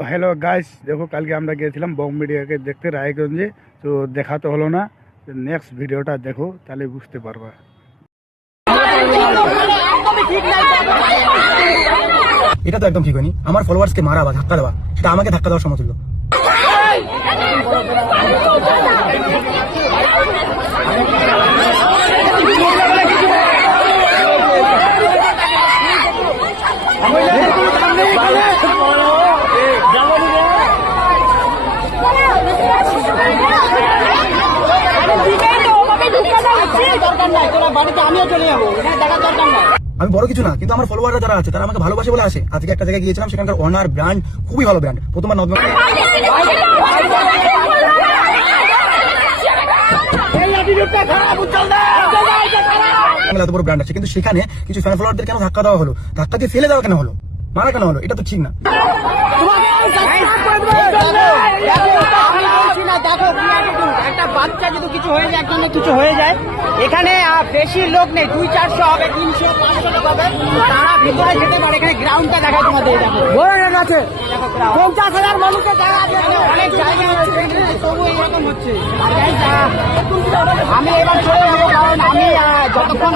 Hello guys, দেখো কালকে আমরা গিয়েছিলাম বং মিডিয়াকে দেখতে রায়গঞ্জে। তো দেখা তো হলো না, নেক্সট ভিডিওটা দেখো তাহলে বুঝতে পারবা। এটা তো একদম ঠিক হয়নি। আমার ফলোয়ার্সকে মারা বা ধাক্কা দেওয়া, সেটা আমাকে ধাক্কা দেওয়ার সমতুল্য। আমি বড় কিছু না, কিন্তু আমার ফলোয়াররা যারা আছে তারা আমাকে ভালোবাসে বলে আসে। আজকে একটা জায়গায় গিয়েছিলাম, সেখানকার অনার ব্র্যান্ড খুবই ভালো ব্র্যান্ড, প্রথমবার এত বড় ব্র্যান্ড আছে, কিন্তু সেখানে কিছু ফ্যান ফলোয়ারদের কেন ধাক্কা দেওয়া হলো, ধাক্কা দিয়ে ফেলে দেওয়া কেন হলো, মারা কেন হলো? এটা তো ঠিক না। একটা বাচ্চা যদি কিছু হয়ে যায়, একজনের কিছু হয়ে যায়, এখানে বেশি লোক নেই, 200-400 হবে, 300-500 লোক হবে, তারা ভিতরে যেতে পারে। এখানে গ্রাউন্ডটা দেখায় তোমাদের, আছে 50,000 মানুষের জায়গা আছে, অনেক জায়গা হচ্ছে, তবু এরকম হচ্ছে। আমি এবার চলে যাবো, কারণ আমি যতক্ষণ